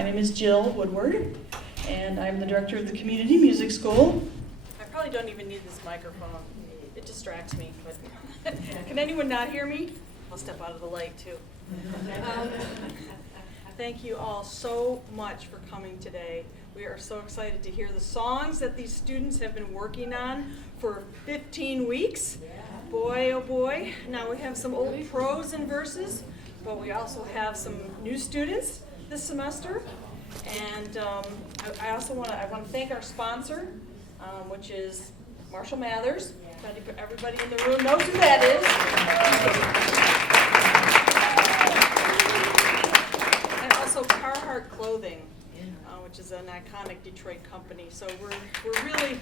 My name is Jill Woodward, and I'm the director of the Community Music School. I probably don't even need this microphone. It distracts me, but can anyone not hear me? I'll step out of the light too. Thank you all so much for coming today. We are so excited to hear the songs that these students have been working on for 15 weeks. Boy, oh boy. Now we have some old pros and verses, but we also have some new students this semester. And I also want to thank our sponsor, which is Marshall Mathers. Everybody in the room knows who that is. And also Carhartt Clothing, which is an iconic Detroit company. So we're really,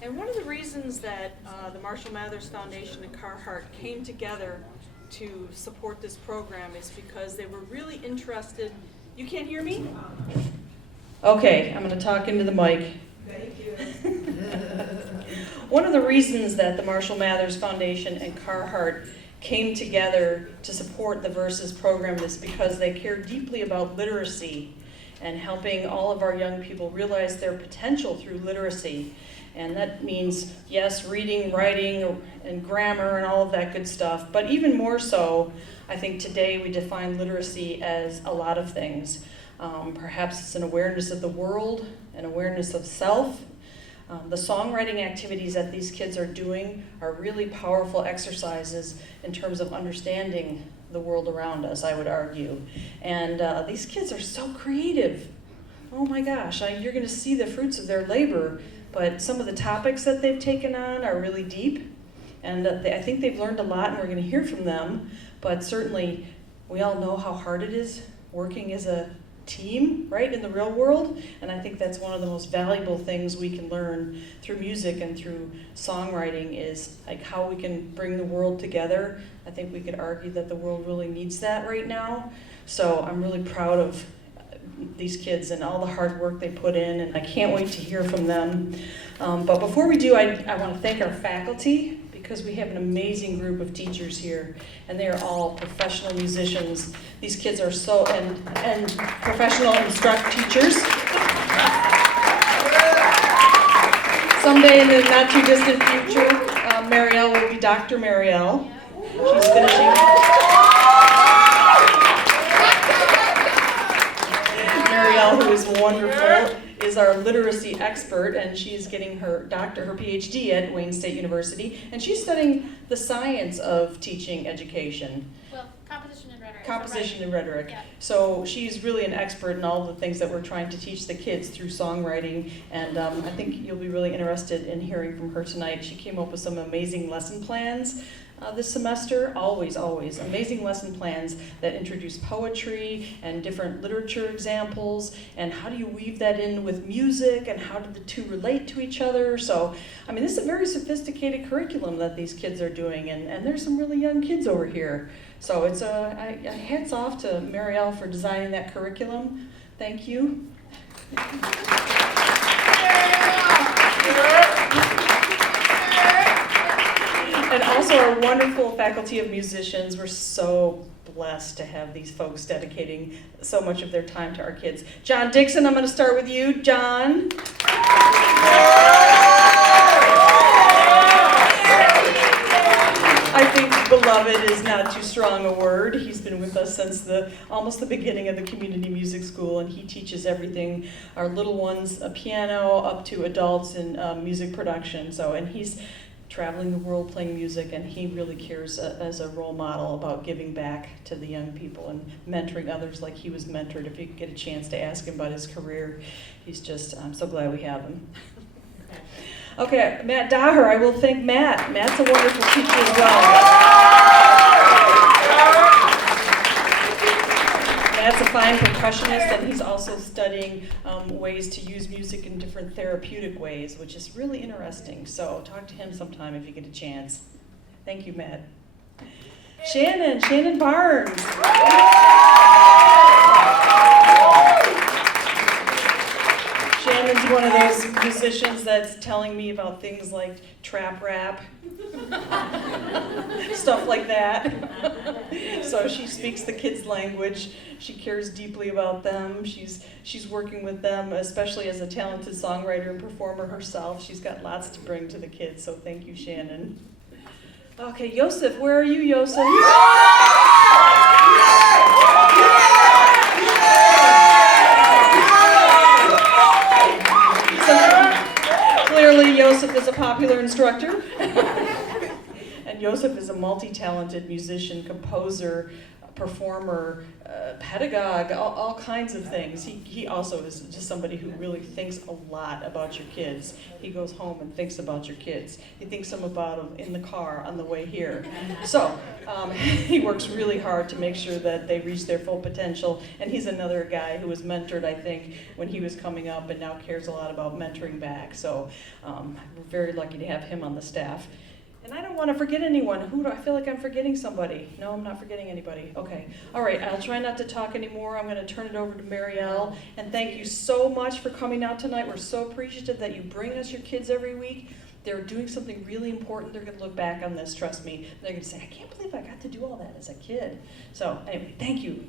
and one of the reasons that the Marshall Mathers Foundation and Carhartt came together to support this program is because they were really interested. You can't hear me? Okay, I'm going to talk into the mic. Thank you. One of the reasons that the Marshall Mathers Foundation and Carhartt came together to support the Versus program is because they care deeply about literacy and helping all of our young people realize their potential through literacy. And that means, yes, reading, writing, and grammar and all of that good stuff. But even more so, I think today we define literacy as a lot of things. Perhaps it's an awareness of the world, an awareness of self. The songwriting activities that these kids are doing are really powerful exercises in terms of understanding the world around us, I would argue. And these kids are so creative. Oh my gosh, you're going to see the fruits of their labor. But some of the topics that they've taken on are really deep, and I think they've learned a lot, and we're going to hear from them. But certainly, we all know how hard it is working as a team, right, in the real world, and I think that's one of the most valuable things we can learn through music and through songwriting is like how we can bring the world together. I think we could argue that the world really needs that right now. So I'm really proud of these kids and all the hard work they put in, and I can't wait to hear from them. But before we do, I want to thank our faculty because we have an amazing group of teachers here, and they are all professional musicians. These kids are so, and professional instruct teachers. Someday in the not too distant future, Marielle will be Dr. Marielle. She's finishing. Marielle, who is wonderful, is our literacy expert, and she's getting her PhD at Wayne State University, and she's studying the science of teaching education. Well, composition and rhetoric. Composition and rhetoric. Yeah. So she's really an expert in all the things that we're trying to teach the kids through songwriting, and I think you'll be really interested in hearing from her tonight. She came up with some amazing lesson plans this semester, always amazing lesson plans that introduce poetry and different literature examples, and how do you weave that in with music, and how do the two relate to each other. So, I mean, this is a very sophisticated curriculum that these kids are doing, and there's some really young kids over here. So it's hats off to Marielle for designing that curriculum. Thank you. And also our wonderful faculty of musicians. We're so blessed to have these folks dedicating so much of their time to our kids. John Dixon, I'm going to start with you. John. I think beloved is not too strong a word. He's been with us since almost the beginning of the community music school, and he teaches everything, our little ones, a piano, up to adults in music production. And he's traveling the world playing music, and he really cares as a role model about giving back to the young people and mentoring others like he was mentored. If you could get a chance to ask him about his career, I'm so glad we have him. Okay, Matt Daher, I will thank Matt. Matt's a wonderful teacher as well. Matt's a fine percussionist, and he's also studying ways to use music in different therapeutic ways, which is really interesting. So talk to him sometime if you get a chance. Thank you, Matt. Shannon Barnes. Shannon Shannon's one of those musicians that's telling me about things like trap rap, stuff like that. So she speaks the kids' language. She cares deeply about them. She's working with them, especially as a talented songwriter and performer herself. She's got lots to bring to the kids, so thank you, Shannon. Okay, Yosef, where are you, Yosef? So, clearly, Yosef is a popular instructor. And Yosef is a multi-talented musician, composer, performer, pedagogue, all kinds of things. He also is just somebody who really thinks a lot about your kids. He goes home and thinks about your kids. He thinks some about them in the car on the way here. So he works really hard to make sure that they reach their full potential. And he's another guy who was mentored, I think, when he was coming up and now cares a lot about mentoring back. So we're very lucky to have him on the staff. And I don't want to forget anyone. Who do I feel like I'm forgetting somebody? No, I'm not forgetting anybody. Okay. All right, I'll try not to talk anymore. I'm going to turn it over to Marielle. And thank you so much for coming out tonight. We're so appreciative that you bring us your kids every week. They're doing something really important. They're going to look back on this, trust me. They're going to say, I can't believe I got to do all that as a kid. So anyway, thank you.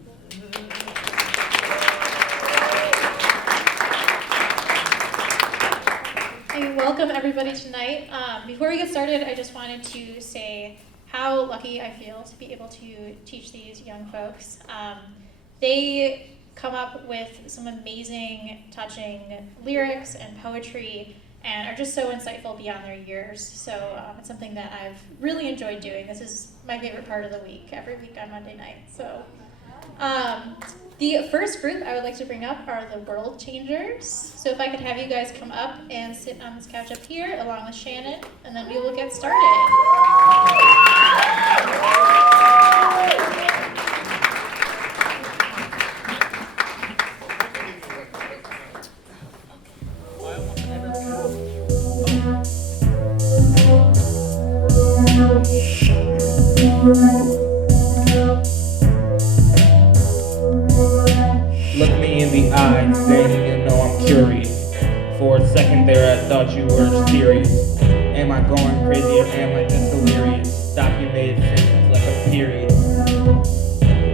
Hey, welcome everybody tonight. Before we get started, I just wanted to say how lucky I feel to be able to teach these young folks. They come up with some amazing, touching lyrics and poetry and are just so insightful beyond their years. So it's something that I've really enjoyed doing. This is my favorite part of the week, every week on Monday night. So the first group I would like to bring up are the World Changers. So if I could have you guys come up and sit on this couch up here along with Shannon, and then we will get started. Look me in the eyes, then you know I'm curious. For a second there I thought you were serious. Am I going crazy or am I just delirious? Stop your mid-sentence like a period.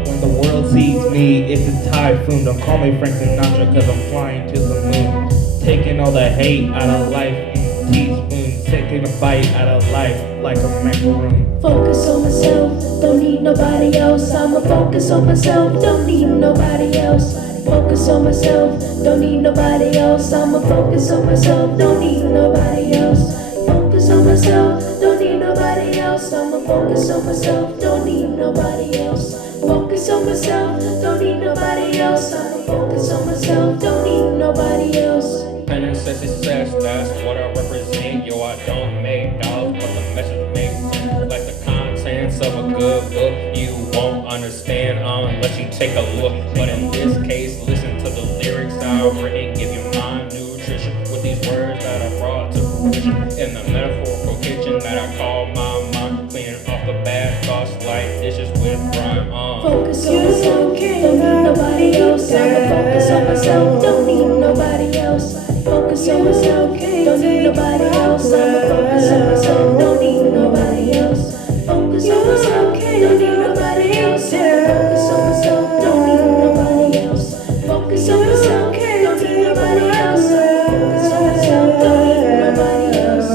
When the world sees me, it's a typhoon. Don't call me Frank Sinatra cause I'm flying to the moon. Taking all the hate out of life in teaspoons. Taking a bite out of life like a macaroon. Focus on myself, don't need nobody else. I'ma focus on myself, don't need nobody else. Focus on myself, don't need nobody else. I'ma focus on myself, don't need nobody else. Focus on myself, don't need nobody else. I'ma focus on myself, don't need nobody else. Focus on myself, don't need nobody else. I'ma focus on myself, don't need nobody else. And success, that's what I represent. Yo, I don't make dollars, but the message makes sense. Like the contents of a good book, you won't understand unless you take a look. But in this case, listen to the lyrics I've written. Give your mind nutrition with these words that I brought to fruition. In the metaphorical kitchen that I call my mind, cleaning off the bad thoughts like dishes with brine on. Focus on myself, don't need nobody else. I'ma focus on myself, don't need nobody else. Focus on myself, don't need nobody else. I'ma focus on myself, don't need nobody else. Focus on myself, don't need nobody else. I'ma focus on myself, don't need nobody else. Focus on myself, don't need nobody else. Focus on myself, don't need nobody else.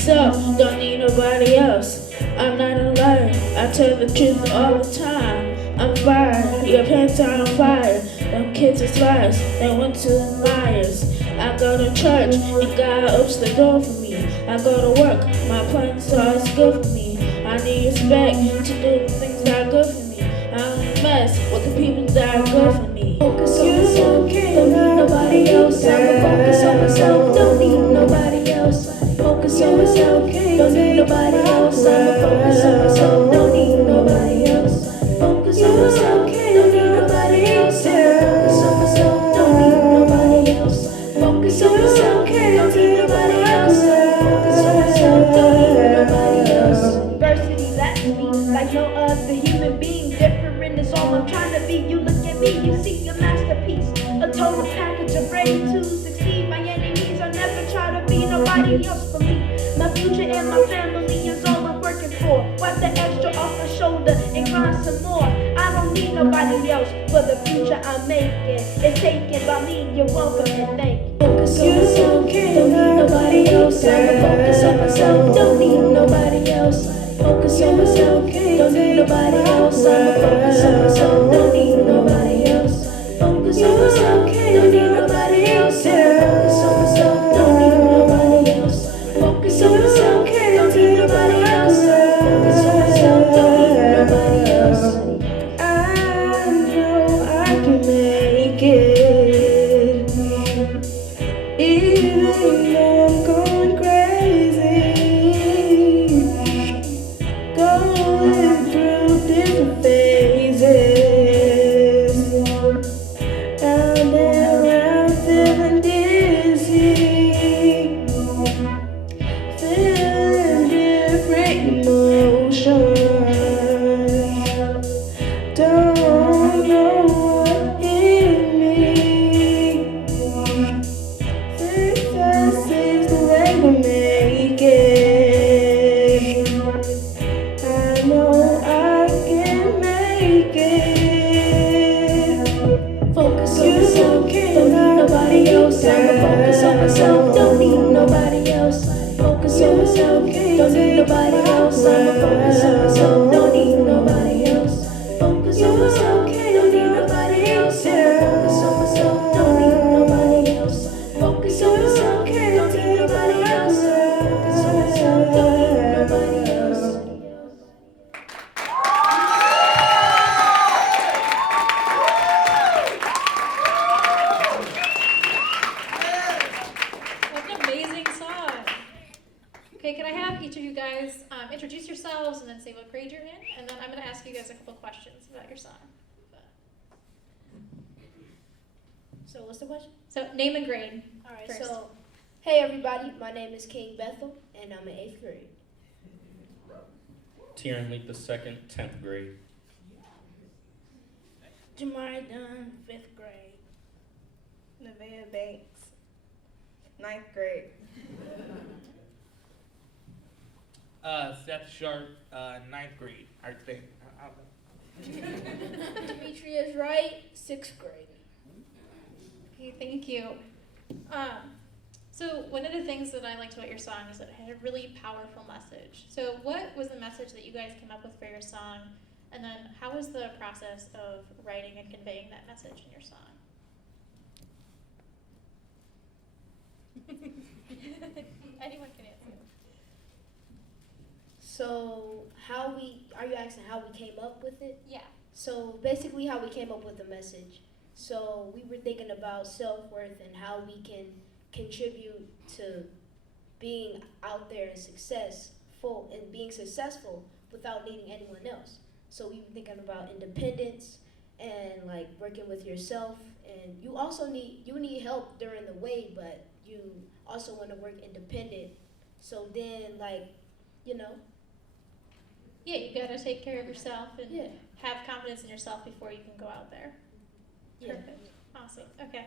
So, don't need nobody else. I'm not a liar, I tell the truth all the time. I'm fired, your pants are on fire. Them kids is liars, they went to the Myers. I go to church and God opens the door for me. I go to work, my plans are always good for me. I need respect to do the things that are good for me. I only mess with the people that are good for me. Focus on myself, don't need nobody else. I'ma focus on myself, don't need nobody else. Focus on myself, don't need nobody else. I'ma focus on myself, don't need nobody else. Focus on myself, don't need nobody else. I'ma focus on myself, don't need nobody else. Focus on myself, don't need nobody else. Focus on myself, don't need nobody else. Diversity lacks me like no other human being. Different is all I'm trying to be. You look at me, you see a masterpiece, a total package of ready to succeed. nobody else for me. My future and my family is all I'm working for. Wipe the extra off my shoulder and grind some more. I don't need nobody else for the future I'm making. It's taken by me, you're welcome and thank you. Focus on myself, don't need nobody else. I'ma focus on myself, don't need nobody else. Focus on myself, don't need nobody else. I'ma focus on myself, don't need nobody else. Focus on myself, don't need nobody else. I'ma focus on myself, don't need nobody else. Focus on myself, don't need nobody else. Focus on myself, don't need nobody else. I know I can make it, even though I'm going crazy, going through different phases. Round and round, feeling dizzy, feeling different emotions. Don't know what hit me. Success is the way we make it. I know I can make it. Focus on myself, don't need nobody else. I'ma focus on myself, don't need nobody else. Focus on myself, don't need nobody else. I'ma focus on myself, don't need nobody else. Focus on myself, don't need nobody else. I'ma focus on myself, don't need nobody else. Focus on myself, don't need nobody else. Focus on myself, don't need nobody else. What an amazing song. Okay, can I have each of you guys introduce yourselves and then say what grade you're in? And then I'm going to ask you guys a couple questions about your song. So what's the question? So name and grade. Alright, First. so hey everybody, my name is King Bethel and I'm in 8th grade. Tieran Leak the second, 10th grade. Jamari Dunn, 5th grade. Nevaeh Banks, 9th grade. Seth Sharp, 9th grade, I think. I don't know. Demetrius Wright, 6th grade. Okay, thank you. So one of the things that I liked about your song is that it had a really powerful message. So what was the message that you guys came up with for your song? And then how was the process of writing and conveying that message in your song? Anyone can answer. So are you asking how we came up with it? Yeah. So basically how we came up with the message. So we were thinking about self-worth and how we can contribute to being out there and successful and being successful without needing anyone else. So we were thinking about independence and like working with yourself, and you also need help during the way, but you also want to work independent. So then Yeah, you gotta take care of yourself and yeah. have confidence in yourself before you can go out there. Yeah. Perfect. Awesome. Okay.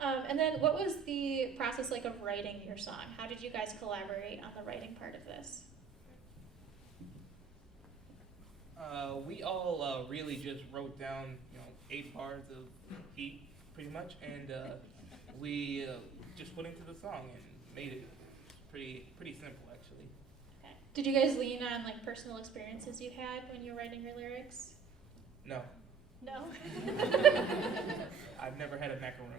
And then what was the process like of writing your song? How did you guys collaborate on the writing part of this? We all really just wrote down, 8 bars of heat, pretty much, and we just put into the song and made it pretty simple, actually. Okay. Did you guys lean on like personal experiences you had when you were writing your lyrics? No, No. I've never had a macaroon.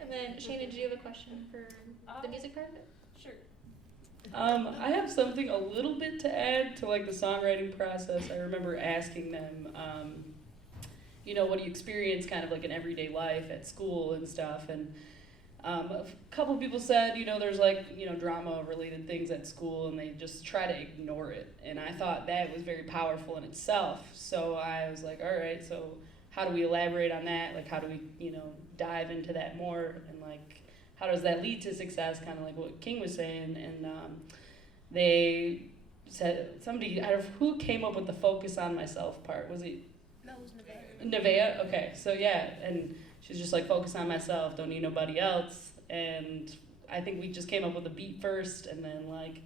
And then Shayna, did you have a question for the music part of it? Sure. I have something a little bit to add to like the songwriting process. I remember asking them, what do you experience kind of like in everyday life at school and stuff, and a couple of people said, there's like, drama related things at school and they just try to ignore it. And I thought that was very powerful in itself. So I was like, all right, so how do we elaborate on that? Like, how do we, dive into that more? And like, how does that lead to success? Kind of like what King was saying. And they said, somebody, out of who came up with the focus on myself part? Was it? That was Nevaeh. Nevaeh, okay, so yeah, and she's just like, focus on myself, don't need nobody else. And I think we just came up with a beat first, and then like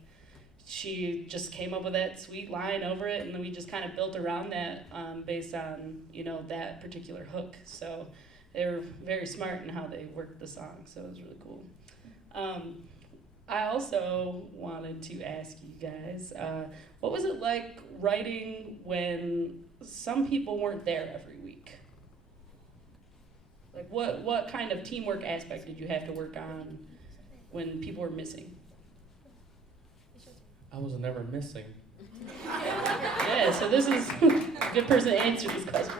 she just came up with that sweet line over it, and then we just kind of built around that based on, you know, that particular hook. So they were very smart in how they worked the song, so it was really cool. I also wanted to ask you guys, what was it like writing when some people weren't there every week? Like what kind of teamwork aspect did you have to work on when people were missing? I was never missing. Yeah, so this is a good person to answer this question.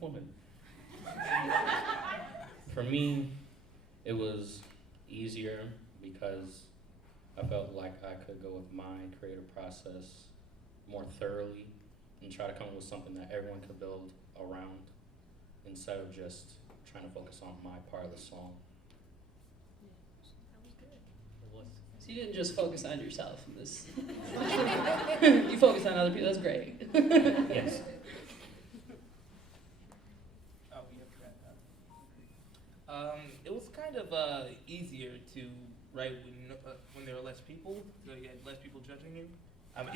Woman. For me, it was easier because I felt like I could go with my creative process more thoroughly and try to come up with something that everyone could build around instead of just trying to focus on my part of the song. So you didn't just focus on yourself in this. You focused on other people, that's great. Yes. It was kind of easier to write when there were less people, so you had less people judging you.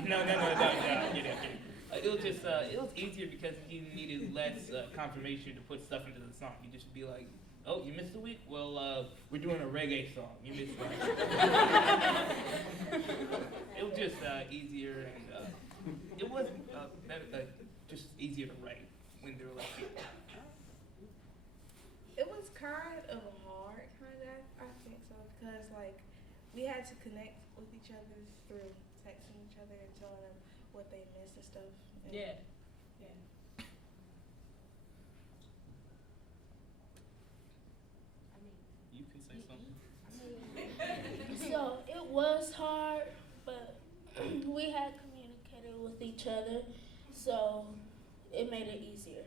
No, it was just it was easier because you needed less confirmation to put stuff into the song. You just be like, oh, you missed a week? Well, we're doing a reggae song. You missed one. It was just easier, and it was just easier to write when there were less people. It was kind of hard, I think so, because like we had to connect with each other through texting each other and telling them what they missed and stuff. And Yeah. You can say something. So it was hard, but we had communicated with each other, so it made it easier.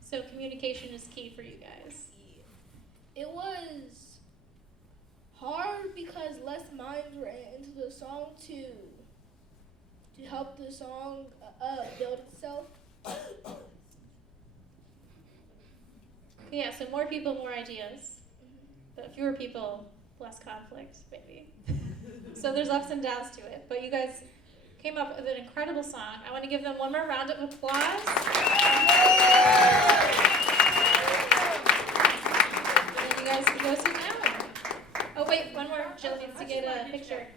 So communication is key for you guys. It was hard because less minds were into the song to help the song build itself. Yeah, so more people, more ideas. But fewer people, less conflict, maybe. So there's ups and downs to it. But you guys came up with an incredible song. I want to give them one more round of applause. And then you guys can go sit down. Oh wait, one more. Jill needs to get a picture.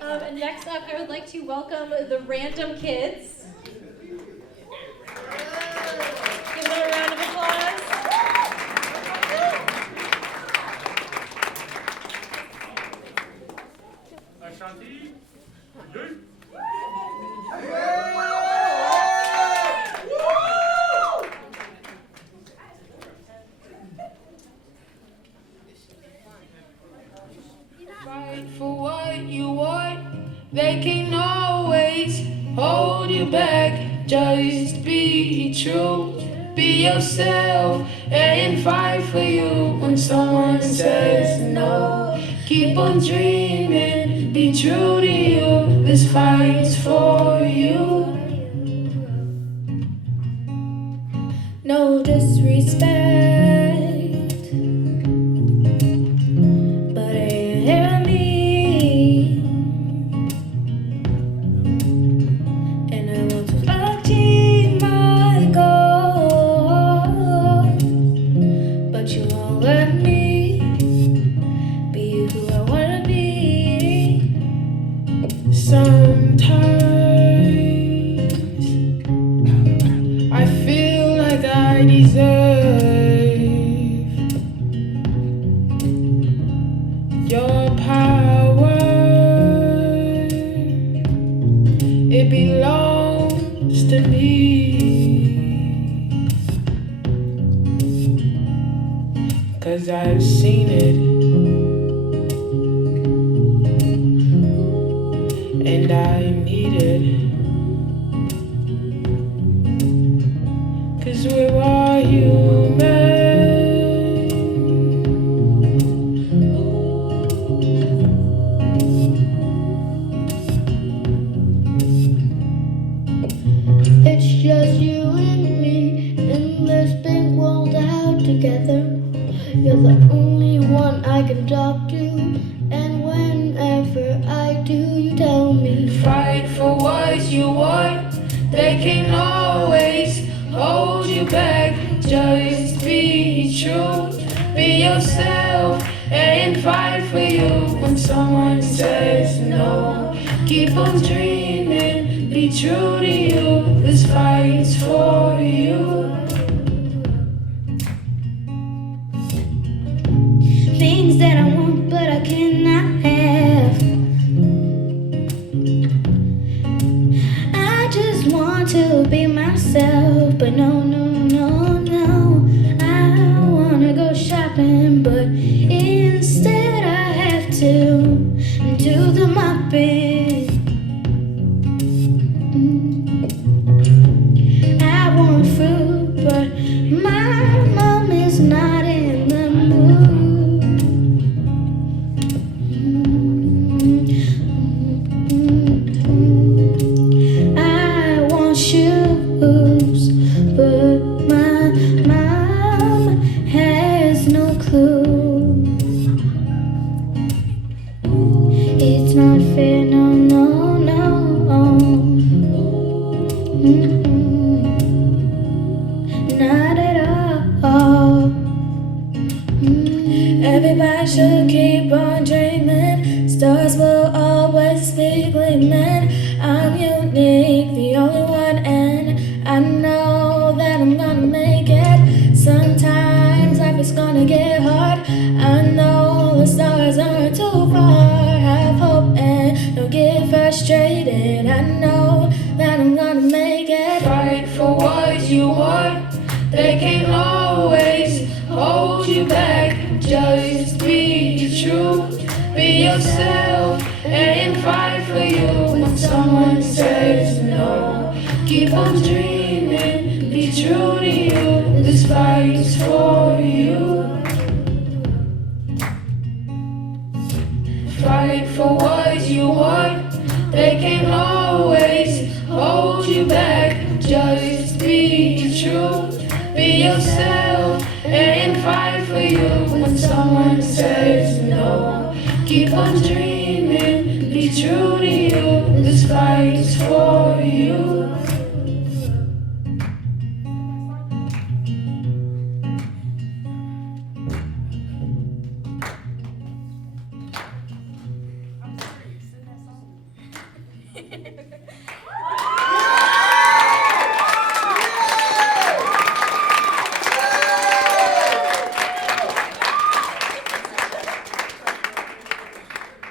And next up, I would like to welcome the Random Kids. Give them a round of applause. Ashanti. Fight for what you want. They can always hold you back. Just be true. Be yourself and fight for you when someone says no. Keep on dreaming. Be true to you. This fight's for you. No disrespect, but hear me, and I want to achieve my goal, but you won't let me be who I wanna be. Sometimes I feel like I deserve your power. It belongs to me, 'cause I've seen it and I need it. 'cause we're all human. It's just you and me in this big world out together. You're the only one I can talk to, and whenever I do, you tell me. Fight for what you want. They can always hold you back. Just be true, be yourself, and fight for you when someone says no. Keep on dreaming, be true to you. This fight's for you. Things that I want but I cannot have. I just want to be myself, but no, no, no, no. I wanna go shopping, but instead I have to do the mopping. I want food, but my mom is not in the mood. I want shoes, but my mom has no clue. It's not fair, no, no, no. Not at all. Everybody should keep on dreaming. Stars will always be gleaming. I'm unique, the only one, and I know that I'm gonna make it. Sometimes life is gonna get hard. I know the stars aren't too far. Have hope and don't get frustrated. I know that I'm gonna make it. Fight for what you want. They can always hold you back. Just be true, be yourself, and fight for you when someone says no. Keep on dreaming, be true to you. This fight's for you. Fight for what you want. They can always hold you back. Just be true, be yourself, and fight for you when someone says no. Keep on dreaming, be true to you. This fight's for you.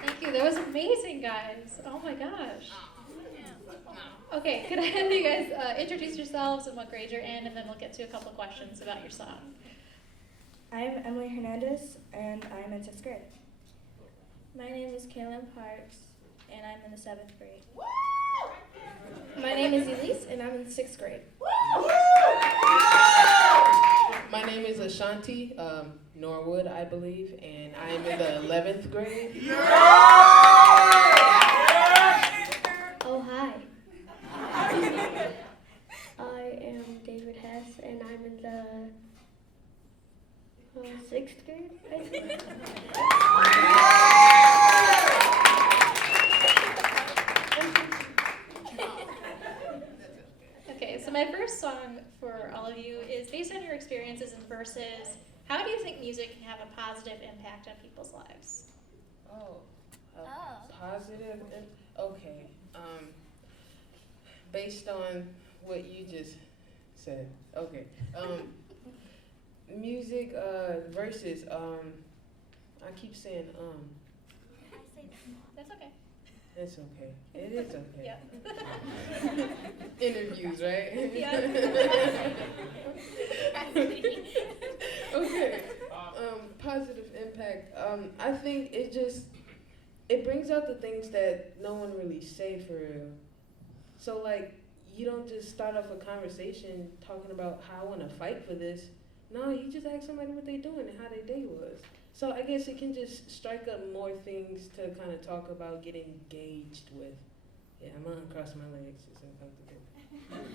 Thank you. That was amazing, guys. Oh my gosh. Okay, could I have you guys introduce yourselves and what grade you're in, and then we'll get to a couple questions about your song. I'm Emily Hernandez, and I'm in 6th grade. My name is Kaylin Parks, and I'm in the 7th grade. My name is Elise, and I'm in the 6th grade. My name is Ashanti Norwood, I believe, and I am in the 11th grade. Oh, hi. I am David Hess, and I'm in the 6th grade, I think. Okay, so my first song for all of you is based on your experiences in verses. How do you think music can have a positive impact on people's lives? Positive. Okay. Based on what you just said. Okay. Music. Verses. I keep saying. That's okay. It's okay. It is okay. Yeah. Interviews, right? Yeah. Okay. Positive impact. I think it brings out the things that no one really say for real. So like you don't just start off a conversation talking about how I want to fight for this. No, you just ask somebody what they doing and how their day was. So I guess it can just strike up more things to kind of talk about, get engaged with. Yeah, I'm gonna cross my legs. It's uncomfortable.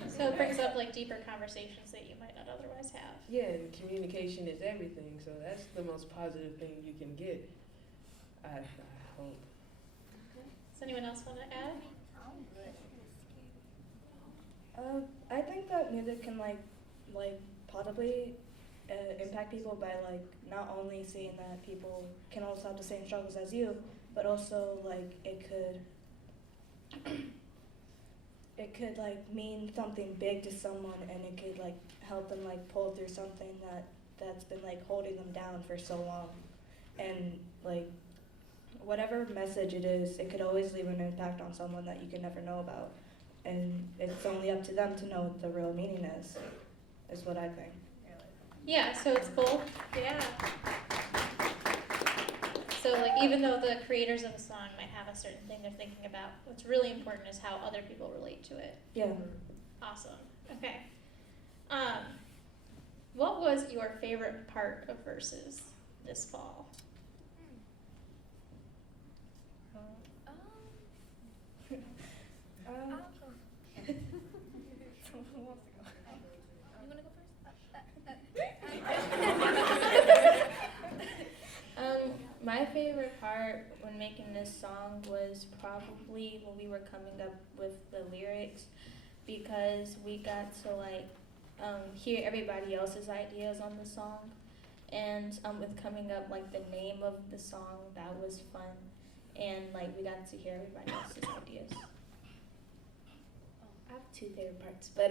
So it brings up like deeper conversations that you might not otherwise have. Yeah, and communication is everything. So that's the most positive thing you can get. I hope. Does anyone else want to add? I think that music can like positively impact people by like not only seeing that people can also have the same struggles as you, but also like it could like mean something big to someone, and it could like help them like pull through something that's been like holding them down for so long. And like whatever message it is, it could always leave an impact on someone that you can never know about. And it's only up to them to know what the real meaning is what I think. Yeah, so it's both. Yeah. So like even though the creators of the song might have a certain thing they're thinking about, what's really important is how other people relate to it. Yeah. Awesome. Okay. What was your favorite part of Versus this fall? My favorite part when making this song was probably when we were coming up with the lyrics, because we got to like hear everybody else's ideas on the song, and with coming up like the name of the song, that was fun, and like we got to hear everybody else's ideas. I have two favorite parts, but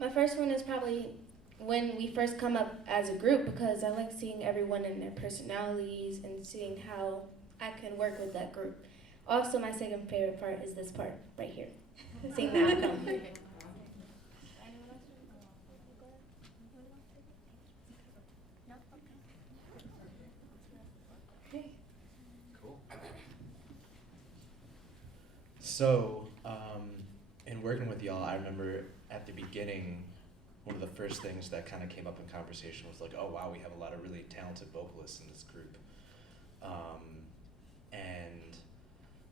my first one is probably when we first come up as a group, because I like seeing everyone and their personalities and seeing how I can work with that group. Also, my second favorite part is this part right here, seeing the outcome. Cool. So, in working with y'all, I remember at the beginning, one of the first things that kind of came up in conversation was like, oh wow, we have a lot of really talented vocalists in this group. And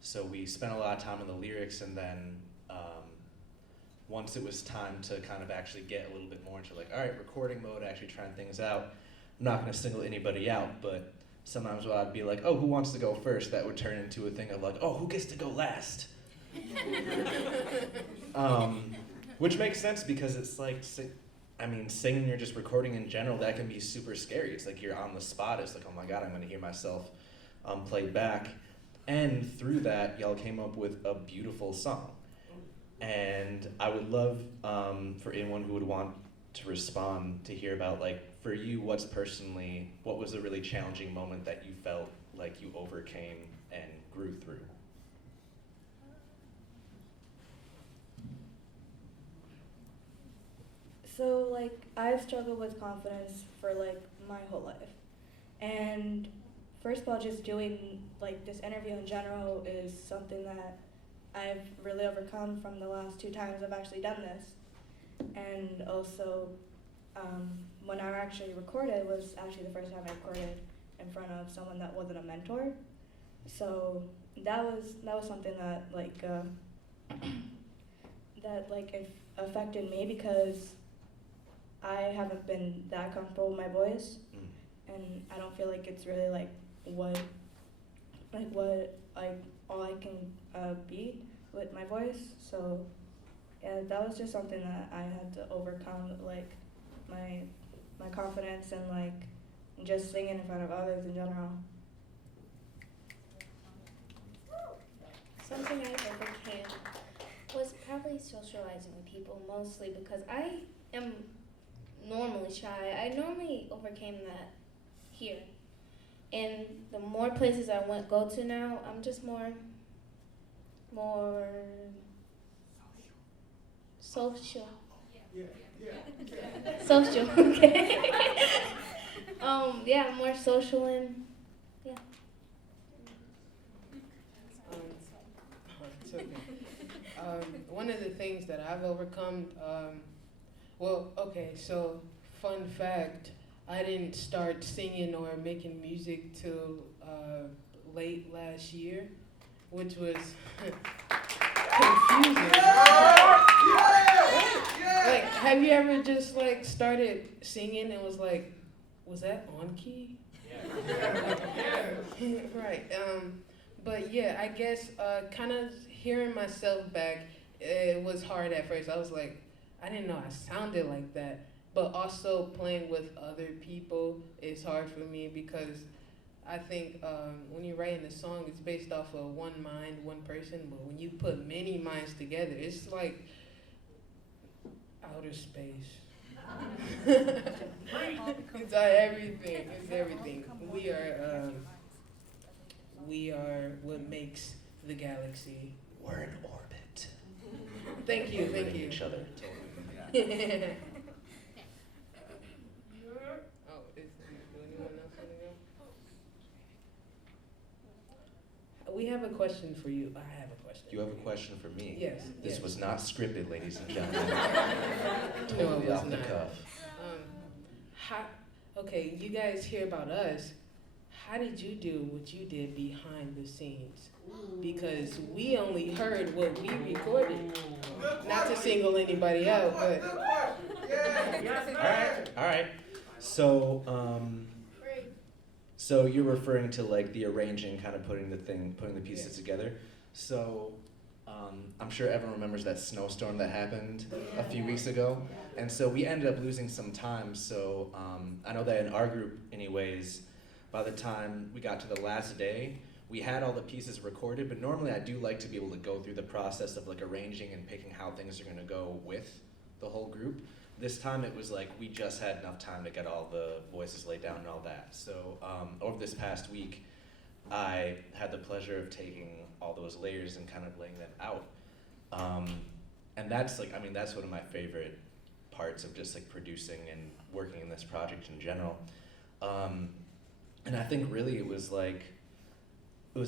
so we spent a lot of time on the lyrics, and then once it was time to kind of actually get a little bit more into like, all right, recording mode, actually trying things out, I'm not gonna single anybody out, but sometimes I'd be like, oh, who wants to go first? That would turn into a thing of like, oh, who gets to go last? Which makes sense because it's like, I mean, singing or just recording in general, that can be super scary. It's like you're on the spot. It's like, oh my God, I'm gonna hear myself played back. And through that, y'all came up with a beautiful song. And I would love for anyone who would want to respond to hear about, like, for you, what was a really challenging moment that you felt like you overcame and grew through? So like I've struggled with confidence for like my whole life, and first of all, just doing like this interview in general is something that I've really overcome from the last 2 times I've actually done this. And also when I actually recorded was actually the first time I recorded in front of someone that wasn't a mentor. So that was something that affected me, because I haven't been that comfortable with my voice, and I don't feel like it's really what all I can be with my voice. So yeah, that was just something that I had to overcome, like my confidence and like just singing in front of others in general. Something I overcame was probably socializing with people, mostly because I am normally shy. I normally overcame that here. And the more places I go to now, I'm just more social. Social, okay. Yeah, more social and yeah. It's okay. one of the things that I've overcome, so fun fact, I didn't start singing or making music till late last year, which was confusing. Like, have you ever just like started singing and was like, was that on key? Right. But yeah, I guess kind of hearing myself back, it was hard at first. I was like, I didn't know I sounded like that. But also playing with other people is hard for me because I think when you're writing a song, it's based off of one mind, one person. But when you put many minds together, it's like outer space. It's everything. It's everything. We are what makes the galaxy. We're in orbit. Thank you. Each other. Oh, do anyone else want to go? We have a question for you. I have a question. You have a question for me? Yes. This was not scripted, ladies and gentlemen. No, Totally it was off the not. cuff. Okay, you guys hear about us. How did you do what you did behind the scenes? Because we only heard what we recorded. Not to single anybody out, but. All right. So you're referring to like the arranging, kind of putting the pieces together. So I'm sure everyone remembers that snowstorm that happened a few weeks ago. And so we ended up losing some time. So I know that in our group anyways, by the time we got to the last day, we had all the pieces recorded, but normally I do like to be able to go through the process of like arranging and picking how things are gonna go with the whole group. This time it was like we just had enough time to get all the voices laid down and all that. So over this past week, I had the pleasure of taking all those layers and kind of laying them out. And that's that's one of my favorite parts of just like producing and working in this project in general. And I think really it was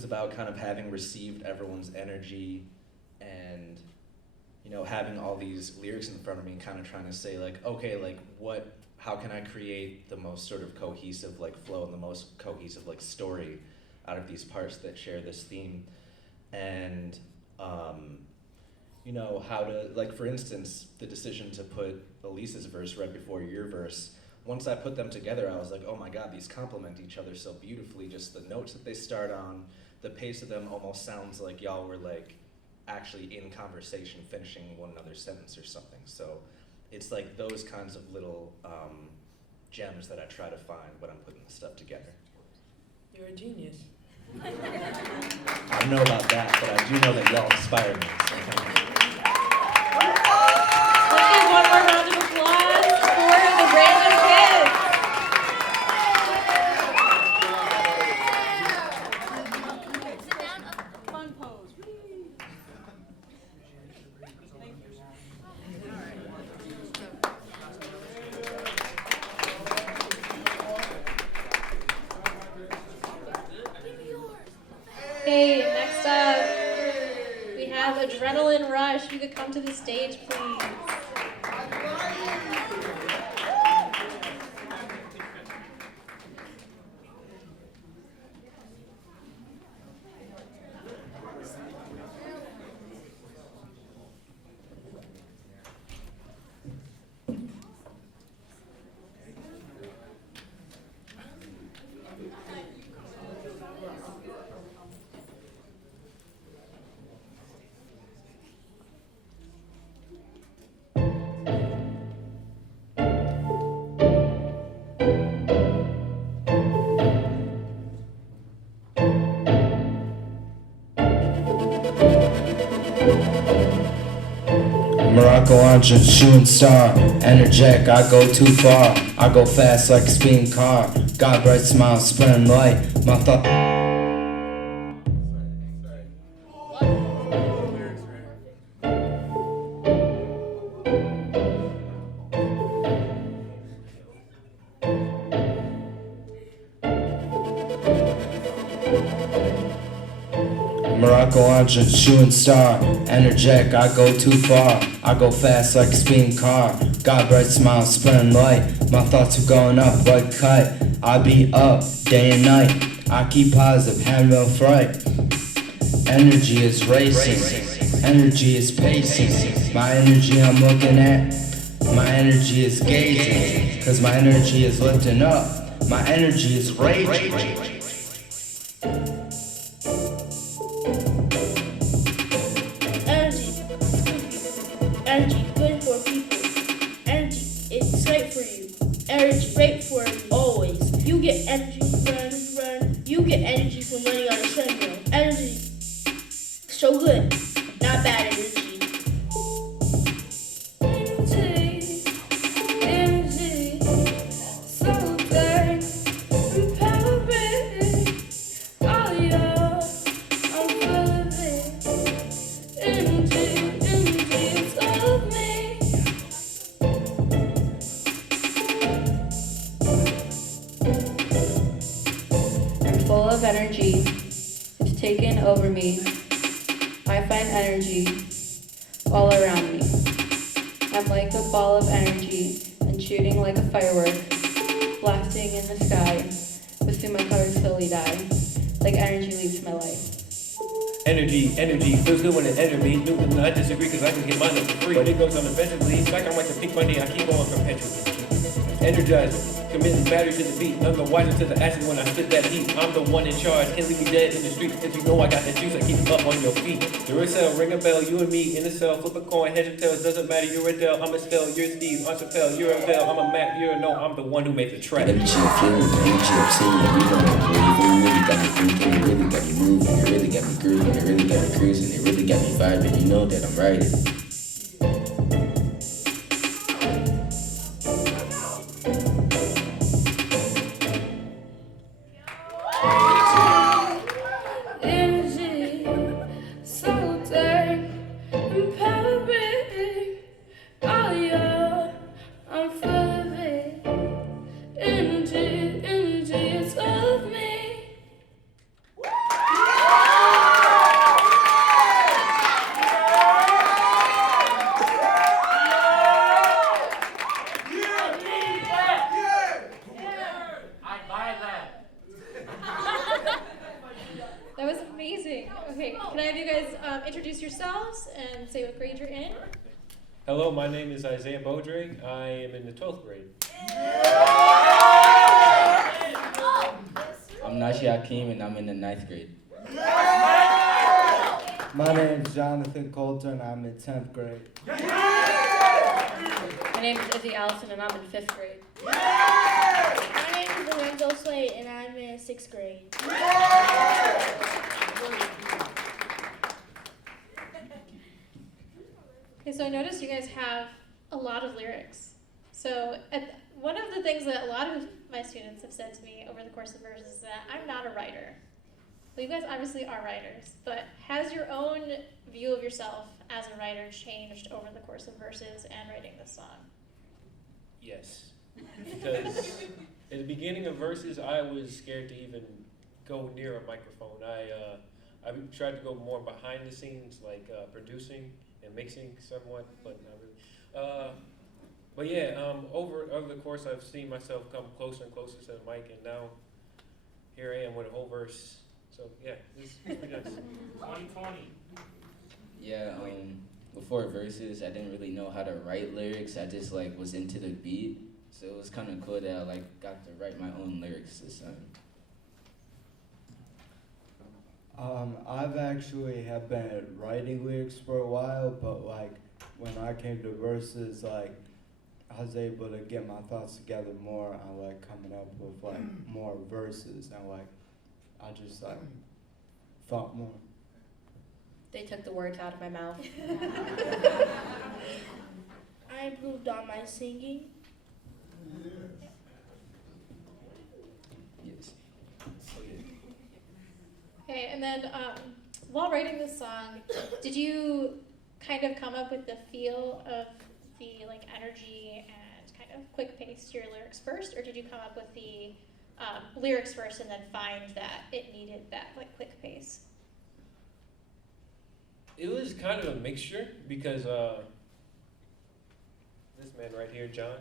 about kind of having received everyone's energy and, you know, having all these lyrics in front of me and kind of trying to say like, okay, like how can I create the most sort of cohesive like flow and the most cohesive like story out of these parts that share this theme. And, you know, how to, like for instance, the decision to put Elise's verse right before your verse, once I put them together, I was like, oh my God, these complement each other so beautifully. Just the notes that they start on, the pace of them almost sounds like y'all were like actually in conversation, finishing one another's sentence or something. So it's like those kinds of little gems that I try to find when I'm putting the stuff together. You're a genius. I don't know about that, but I do know that y'all inspire me. So thank you. Let's give one more round of applause for the Random Kids. Sit down, a fun pose. Hey, next up, we have Adrenaline Rush. You could come to the stage, please. Morocco launcher, shooting star, energetic, I go too far. I go fast like a speeding car. Got bright smile, spreading light. My thought. Morocco go on shooting star. Energetic, I go too far. I go fast like a speeding car. Got bright smile, spreading light. My thoughts are going up like kite. I be up day and night. I keep positive, have no fright. Energy is racing. Energy is pacing. My energy I'm looking at. My energy is gazing. Cause my energy is lifting up. My energy is raging. Energy, good for people. Energy, it's great for you. Energy, great for you always. You get energy run. You get energy from running on a treadmill. Energy, so good, not bad energy. Full of energy. It's taken over me. I find energy all around me. I'm like a ball of energy and shooting like a firework, blasting in the sky. But soon my colors slowly die, like energy leaves my life. Energy, feels good when it enters me. Newton, I disagree because I can get mine up for free. But it goes on eventually. It's like I'm like the pink money, I keep going perpetually. Energizer, committing battery to the beat. I'm the wiser to the acid when I spit that heat. I'm the one in charge, can't leave me dead in the street. If you know I got that juice, I keep you up on your feet. Duracell, ring a bell, you and me in a cell. Flip a coin, heads or tails, doesn't matter. You're Adele, I'm Estelle, you're Steve, I'm Chappelle, you're Abel, I'm a Mac, you're a no, I'm the one who made the track. Energy of feeling, energy of seeing, we don't believe. It really got me thinking, it really got me moving, it really got me grooving, it really got me cruising, it really got me vibing. You know that I'm riding. That was amazing. Okay, can I have you guys introduce yourselves and say what grade you're in? Hello, my name is Isaiah Beaudre. I am in the 12th grade. I'm Nashi Hakeem and I'm in the 9th grade. My name is Jonathan Coulter and I'm in 10th grade. My name is Izzy Allison and I'm in 5th grade. My name is Lorenzo Slade and I'm in 6th grade. Okay, so I noticed you guys have a lot of lyrics. So one of the things that a lot of my students have said to me over the course of verses is that I'm not a writer. Well, you guys obviously are writers, but has your own view of yourself as a writer changed over the course of verses and writing this song? Yes. Because at the beginning of verses, I was scared to even go near a microphone. I tried to go more behind the scenes, like producing and mixing somewhat, but not really. But yeah, over the course, I've seen myself come closer and closer to the mic, and now here I am with a whole verse. So yeah, it's pretty nice. 2020. Yeah, before verses, I didn't really know how to write lyrics. I just was into the beat, so it was kind of cool that I got to write my own lyrics this time. I've actually have been writing lyrics for a while, but when I came to verses, I was able to get my thoughts together more on coming up with more verses, and I just thought more. They took the words out of my mouth. I improved on my singing. Yes. Okay, and then while writing this song, did you kind of come up with the feel of the energy and kind of quick pace to your lyrics first, or did you come up with the lyrics first and then find that it needed that quick pace? It was kind of a mixture because this man right here, John,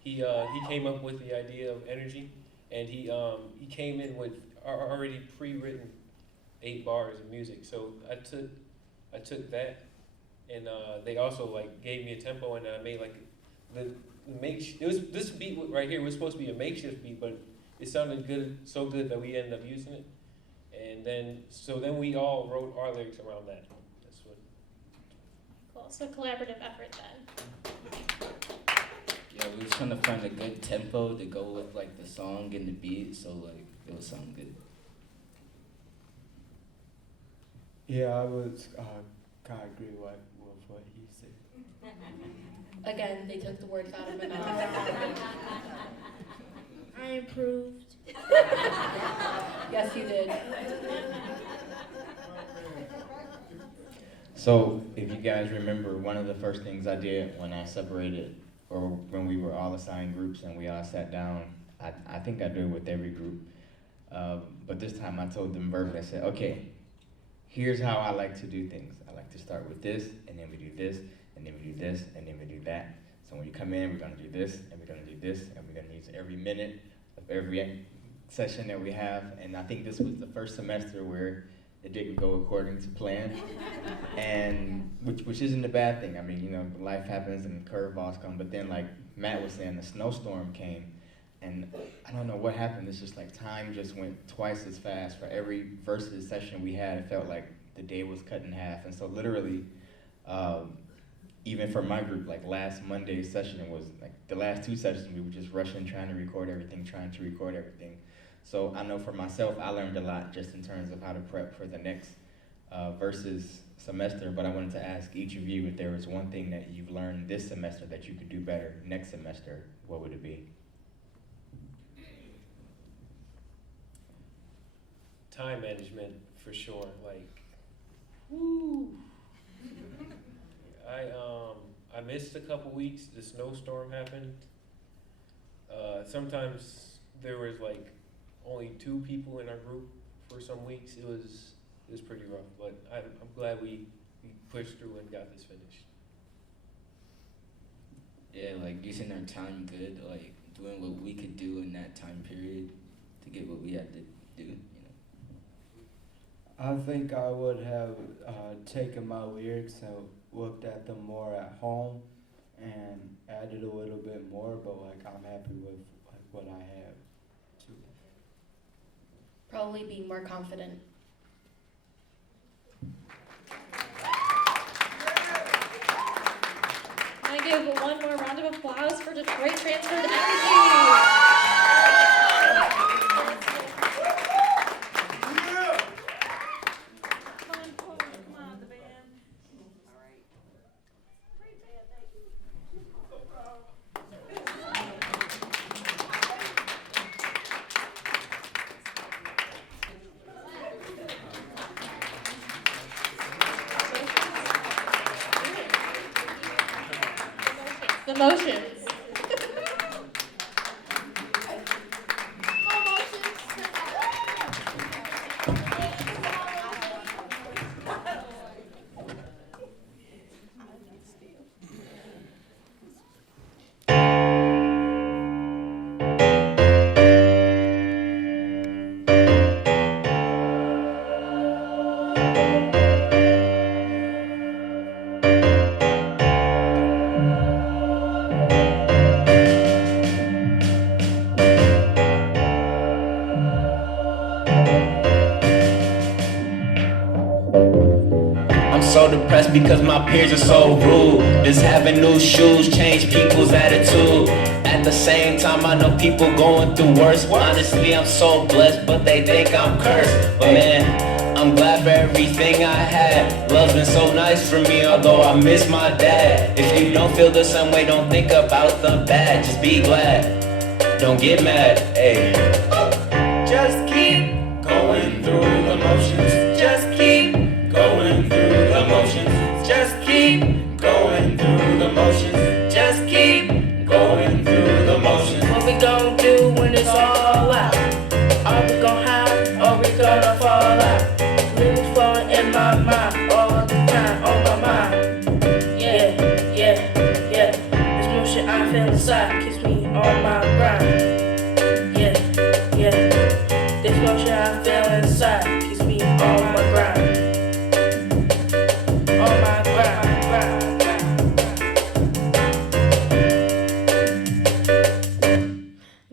he came up with the idea of energy, and he came in with already pre-written 8 bars of music. So I took that, and they also like gave me a tempo, and I made like the it was this beat right here was supposed to be a makeshift beat, but it sounded good, so good that we ended up using it, and then we all wrote our lyrics around that. That's what. Cool. So collaborative effort then. Yeah, we was trying to find a good tempo to go with like the song and the beat, so like it would sound good. Yeah, I was kind of agree with what he said. Again, they took the words out of my mouth. I improved. Yes, you did. So, if you guys remember, one of the first things I did when I separated, or when we were all assigned groups and we all sat down, I think I do it with every group, but this time I told them verbally, I said, okay, here's how I like to do things. I like to start with this, and then we do this, and then we do this, and then we do that. So when you come in, we're gonna do this, and we're gonna do this, and we're gonna use every minute of every session that we have. And I think this was the first semester where it didn't go according to plan, and which isn't a bad thing. I mean, you know, life happens and curveballs come, but then like Matt was saying, the snowstorm came, and I don't know what happened. It's just like time just went twice as fast. For every versus session we had, it felt like the day was cut in half. And so literally, even for my group, like last Monday's session was like the last 2 sessions, we were just rushing, trying to record everything. So I know for myself, I learned a lot just in terms of how to prep for the next versus semester, but I wanted to ask each of you if there was one thing that you've learned this semester that you could do better next semester, what would it be? Time management, for sure. Like, woo. I missed a couple weeks. The snowstorm happened. Sometimes there was like only 2 people in our group for some weeks. It was pretty rough, but I'm glad we pushed through and got this finished. Yeah, like using our time good, like doing what we could do in that time period to get what we had to do. I think I would have taken my lyrics and looked at them more at home and added a little bit more, but like I'm happy with like what I have too. Probably being more confident. I give one more round of applause for Detroit Transferred Energy. The motions. I'm so depressed because my peers are so rude. Just having new shoes change people's attitude. At the same time, I know people going through worse. Honestly, I'm so blessed, but they think I'm cursed. But man, I'm glad for everything I had. Love's been so nice for me, although I miss my dad. If you don't feel the same way, don't think about the bad. Just be glad, don't get mad, ayy. Just keep going through the motions. Just keep going through the motions. Just keep going through the motions. Just keep going through the motions. What we gon' do when it's all out? Are we gon' hide or we gonna fall out? Lyrics falling in my mind all the time. I feel inside keeps me on my grind. Yeah, yeah. This motion I feel inside keeps me on my grind. On my grind.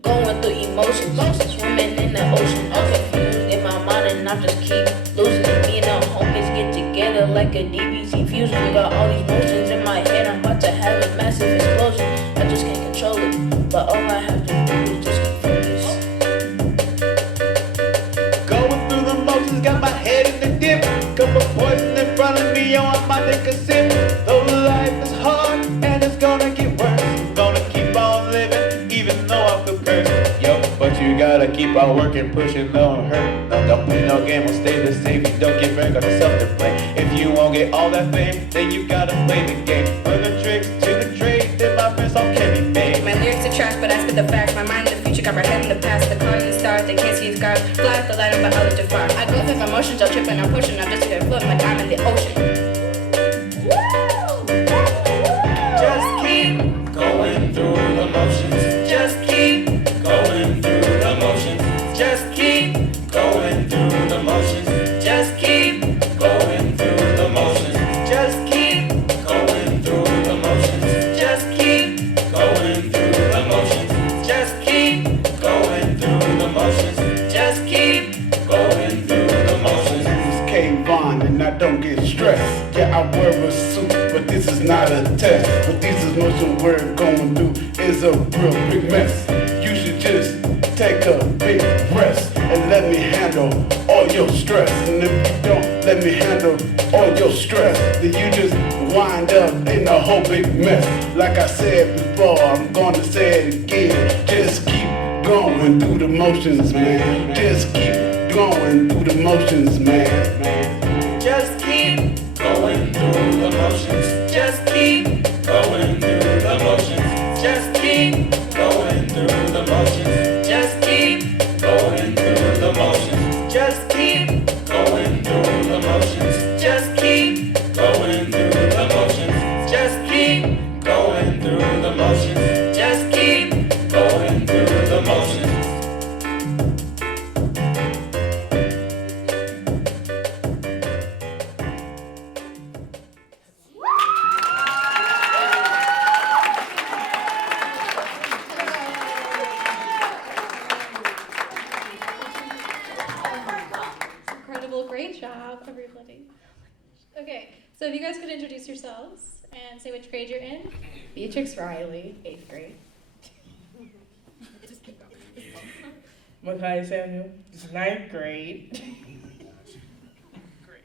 Going through emotions, swimming in the ocean. I'm confused in my mind and I just keep losing it. Me and the homies get together like a DBT fusion. Got all these motions in my head, I'm about to have a massive explosion. I just can't control it, but all I have to do is just keep focused. Going through the motions, got my head in the dip. Couple poison in front of me, I'm about to take a sip. Though life is hard and it's gonna get worse, I'm gonna keep on living even though I feel cursed. Yo, but you gotta keep on working, pushing, don't hurt. No, don't play no game, will stay the same. You don't get very got yourself to play. If you won't get all that fame, then you gotta play the game. Learn the tricks to the trade, then my friends all can be made. My lyrics are trash, but I spit the facts. My mind in the future, got my head in the past. The cars and stars, they can't see the scars. Fly off the line, but others defy. I go through emotions, I'm tripping, I'm pushing. I'm just gonna float like I'm in the ocean. Just keep going through the motions. Just keep going through the motions. Just keep going through the motions. Just keep going through the motions. Just keep going through the motions. Just keep going through the motions. Just keep going through the motions. Just keep going through the motions. This is K-Von and I don't get stressed. Yeah, I wear a suit, but this is not a test. But this is motion we're going through is a real big mess. You should just take a big rest and let me handle all your stress. And if you don't let me handle all your stress, then you just wind up in a whole big mess. Like I said before, I'm gonna say it again. Just keep going through the motions, man. Just keep going through the motions, man. Just keep going through the motions. Just keep going through the motions. Just keep going through the motions. Just keep going through the motions. Just keep going through the motions. Just keep going through the motions. Just keep going through the motions. Just keep going through the motions. Incredible, great job, everybody. Okay, so if you guys could introduce yourselves and say which grade you're in. Beatrix Riley, 8th grade. Makai Samuel, 9th grade.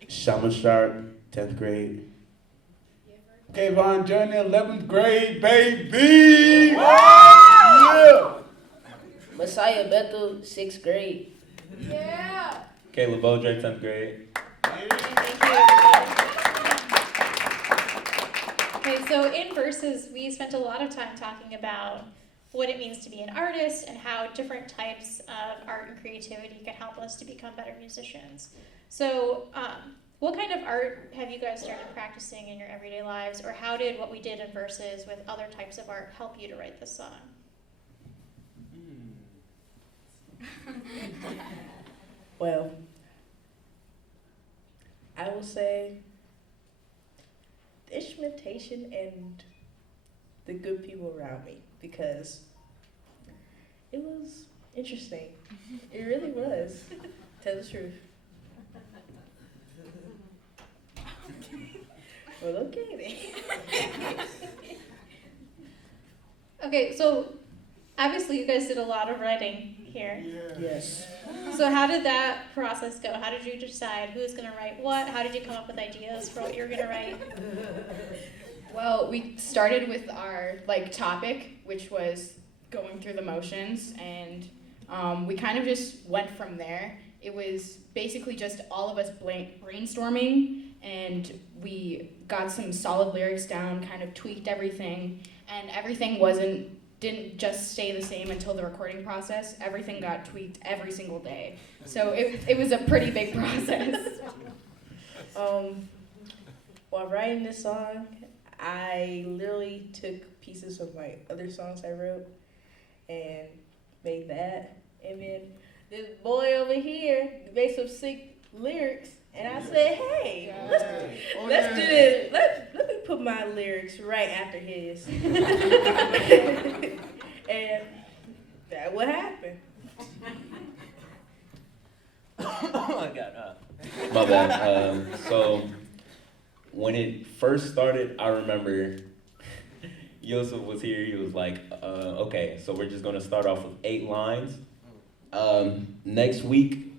Shaman Sharp, 10th grade. K-Von Journey, 11th grade, baby! Yeah! Messiah Bethel, 6th grade. Yeah! Caleb Bodre, 10th grade. Okay, so in Verses, we spent a lot of time talking about what it means to be an artist and how different types of art and creativity can help us to become better musicians. So, what kind of art have you guys started practicing in your everyday lives, or how did what we did in Verses with other types of art help you to write this song? Well, I will say the instrumentation and the good people around me, because it was interesting. It really was. Tell the truth. Well, okay then. Okay, so obviously you guys did a lot of writing here. Yes. So how did that process go? How did you decide who's going to write what? How did you come up with ideas for what you were going to write? Well, we started with our topic, which was going through the motions, and we kind of just went from there. It was basically just all of us brainstorming, and we got some solid lyrics down, kind of tweaked everything, and everything didn't just stay the same until the recording process. Everything got tweaked every single day. So it was a pretty big process. While writing this song, I literally took pieces of like other songs I wrote and made that. And then this boy over here made some sick lyrics, and I said, hey, let's do this. Let me put my lyrics right after his. And that's what happened. Oh my God. My bad. So when it first started, I remember Yosef was here. He was like, okay, so we're just going to start off with 8 lines. Next week,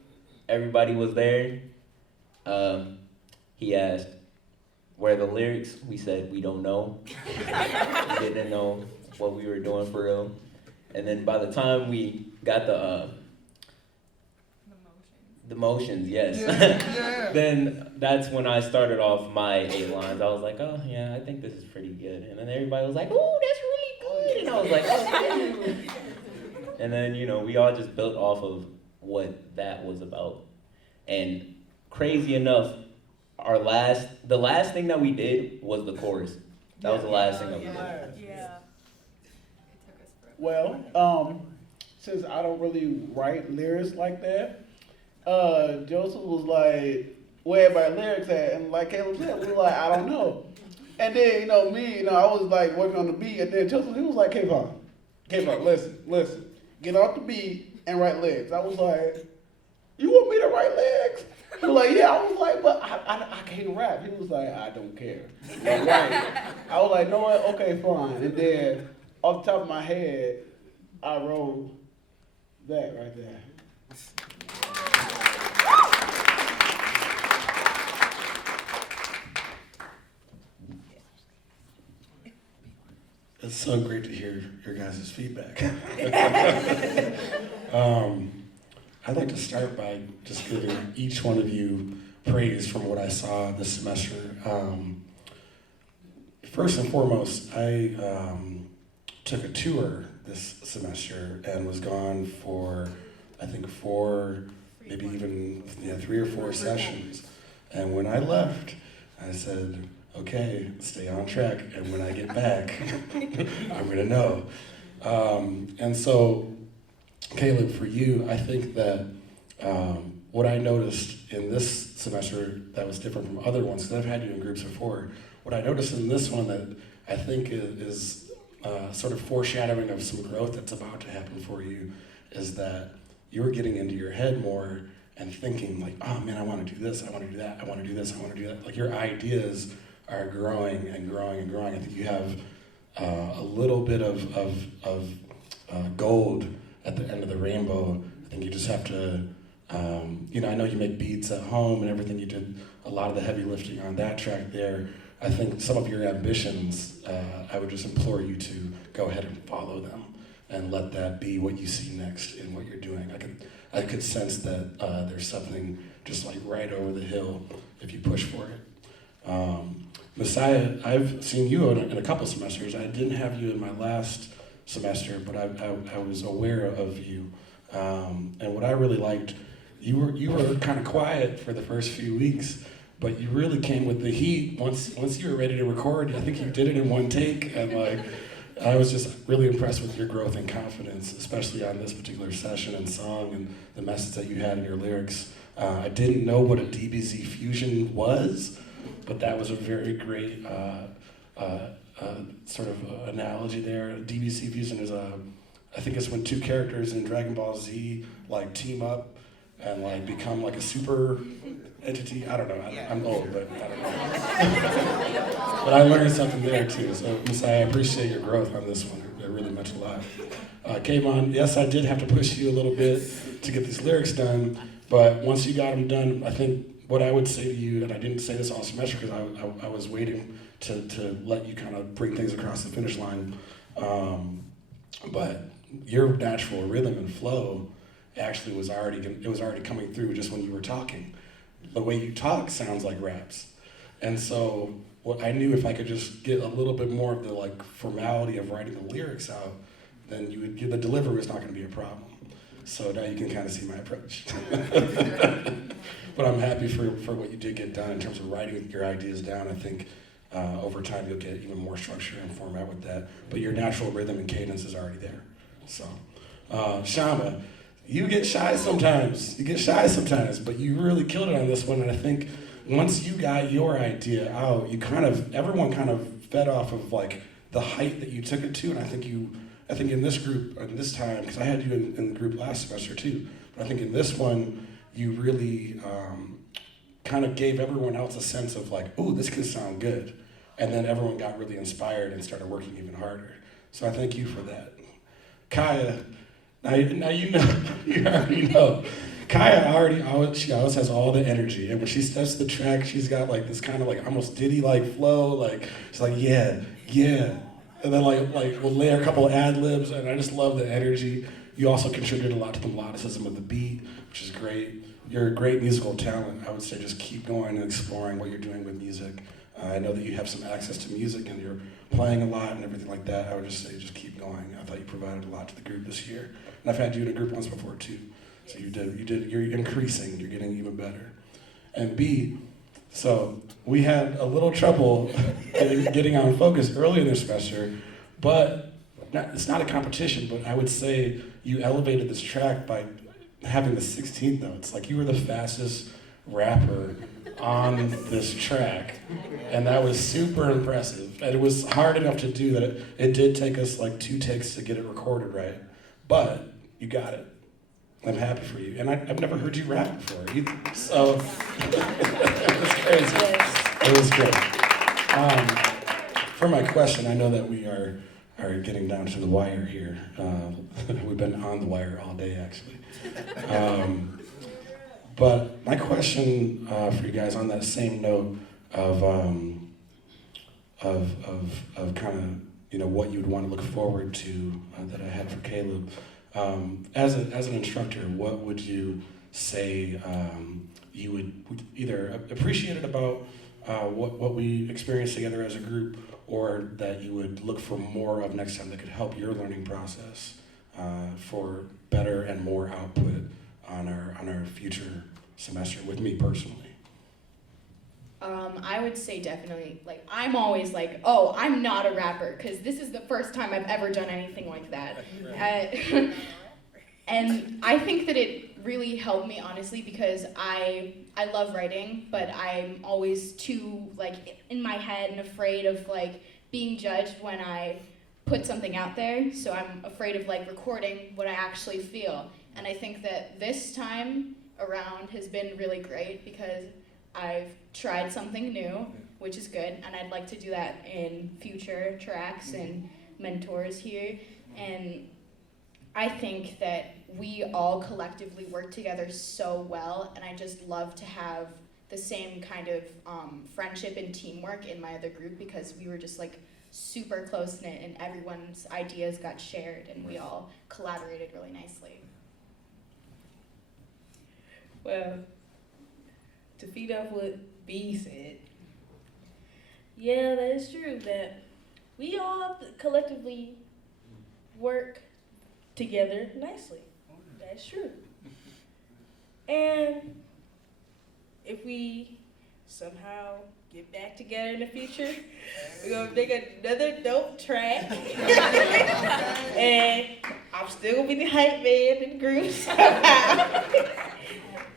everybody was there. He asked, where are the lyrics? We said, we don't know. We didn't know what we were doing for real. And then by the time we got the motions, yes. Yeah. Then that's when I started off my 8 lines. I was like, oh yeah, I think this is pretty good. And then everybody was like, oh, that's really good. And I was like, oh, thank you. And then, you know, we all just built off of what that was about. And crazy enough, the last thing that we did was the chorus. That was the last thing that we did. Yeah. Well, since I don't really write lyrics like that, Joseph was like, where everybody lyrics at? And like Caleb said, we were like, I don't know. And then, I was like working on the beat, and then Joseph, he was like, K-Pop, listen, get off the beat and write lyrics. I was like, you want me to write lyrics? He was like, yeah. I was like, but I can't rap. He was like, I don't care. Like, right. I was like, no, okay, fine. And then off the top of my head, I wrote that right there. It's so great to hear your guys' feedback. I'd like to start by just giving each one of you praise from what I saw this semester. First and foremost, I took a tour this semester and was gone for, I think, 4, maybe even 3 or 4 sessions. And when I left, I said, okay, stay on track, and when I get back, I'm gonna know. And so, Caleb, for you, I think that what I noticed in this semester that was different from other ones, because I've had you in groups before, what I noticed in this one that I think is sort of foreshadowing of some growth that's about to happen for you is that you're getting into your head more and thinking like, oh man, I want to do this, I want to do that, I want to do this, I want to do that. Like your ideas are growing and growing and growing. I think you have a little bit of gold at the end of the rainbow. I think you just have to, I know you make beats at home and everything. You did a lot of the heavy lifting on that track there. I think some of your ambitions, I would just implore you to go ahead and follow them and let that be what you see next in what you're doing. I could sense that there's something just like right over the hill if you push for it. Messiah, I've seen you in a couple semesters. I didn't have you in my last semester, but I was aware of you. And what I really liked, you were kind of quiet for the first few weeks, but you really came with the heat once you were ready to record. I think you did it in one take, and I was just really impressed with your growth and confidence, especially on this particular session and song and the message that you had in your lyrics. I didn't know what a DBZ fusion was, but that was a very great sort of analogy there. DBZ fusion is I think it's when 2 characters in Dragon Ball Z team up and become a super entity. I don't know. I'm old, but I don't know. But I learned something there too. So Messiah, I appreciate your growth on this one. It really meant a lot. Kayvon, yes, I did have to push you a little bit to get these lyrics done, but once you got them done, I think what I would say to you, and I didn't say this all semester because I was waiting to let you kind of bring things across the finish line, but your natural rhythm and flow actually was already coming through just when you were talking. The way you talk sounds like raps. And so what I knew if I could just get a little bit more of the formality of writing the lyrics out, then the delivery was not going to be a problem. So now you can kind of see my approach. But I'm happy for what you did get done in terms of writing your ideas down. I think over time you'll get even more structure and format with that. But your natural rhythm and cadence is already there. So, Shama, you get shy sometimes. But you really killed it on this one. And I think once you got your idea out, everyone kind of fed off of like the height that you took it to. And I think in this group, and this time, because I had you in the group last semester too, but I think in this one, you really kind of gave everyone else a sense of like, ooh, this can sound good. And then everyone got really inspired and started working even harder. So I thank you for that. Kaya, now you already know. Kaya she always has all the energy. And when she steps the track, she's got like this kind of like almost ditty-like flow. Like, she's like, yeah. And then like we'll lay a couple of ad-libs, and I just love the energy. You also contributed a lot to the melodicism of the beat, which is great. You're a great musical talent. I would say just keep going and exploring what you're doing with music. I know that you have some access to music and you're playing a lot and everything like that. I would just say just keep going. I thought you provided a lot to the group this year. And I've had you in a group once before too. So you're increasing, you're getting even better. And B, so we had a little trouble getting on focus earlier this semester, but it's not a competition, but I would say you elevated this track by having the 16th notes. Like you were the fastest rapper on this track, and that was super impressive. And it was hard enough to do that it did take us like 2 takes to get it recorded right, but you got it. I'm happy for you. And I've never heard you rap before either, so it was crazy. It was great. For my question, I know that we are getting down to the wire here. We've been on the wire all day, actually. But my question for you guys on that same note of kind of what you'd want to look forward to that I had for Caleb. As an instructor, what would you say you would either appreciate about what we experienced together as a group, or that you would look for more of next time that could help your learning process for better and more output on our future semester with me personally? I would say definitely, like, I'm always like, oh, I'm not a rapper, because this is the first time I've ever done anything like that. And I think that it really helped me, honestly, because I love writing, but I'm always too, like, in my head and afraid of, like, being judged when I put something out there. So I'm afraid of, like, recording what I actually feel. And I think that this time around has been really great because I've tried something new, which is good, and I'd like to do that in future tracks and mentors here. And I think that we all collectively work together so well, and I just love to have the same kind of friendship and teamwork in my other group, because we were just like super close-knit and everyone's ideas got shared and we all collaborated really nicely. Well, to feed off what B said, yeah, that is true, that we all collectively work together nicely. That's true. And if we somehow get back together in the future, we're gonna make another dope track. And I'm still gonna be the hype man in the group somehow.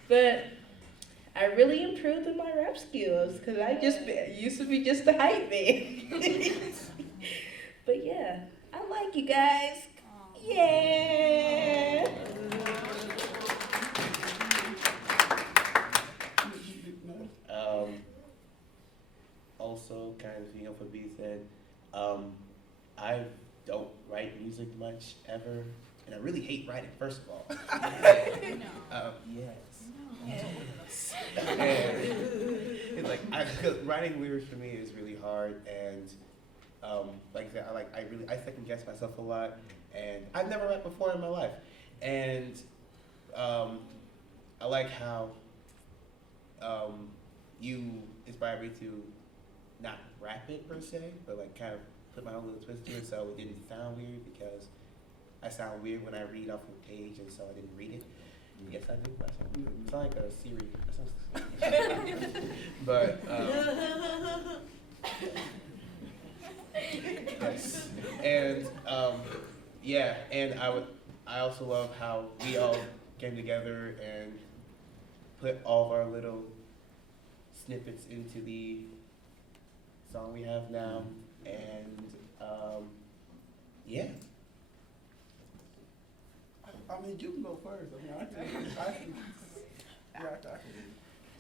But I really improved in my rap skills, because I used to be just the hype man. But yeah, I like you guys. Yeah. Also, kind of speaking up what B said, I don't write music much ever, and I really hate writing, first of all. Yes. And it's like, cause writing lyrics for me is really hard, and like I said, I second guess myself a lot, and I've never rapped before in my life, and I like how you inspired me to not rap it per se, but like kind of put my own little twist to it so it didn't sound weird, because I sound weird when I read off the page, and so I didn't read it. Yes, I do. I sound weird. It's like a Siri. But Yes. And yeah, and I also love how we all came together and put all of our little snippets into the song we have now, and yeah. I mean, you can go first. I can.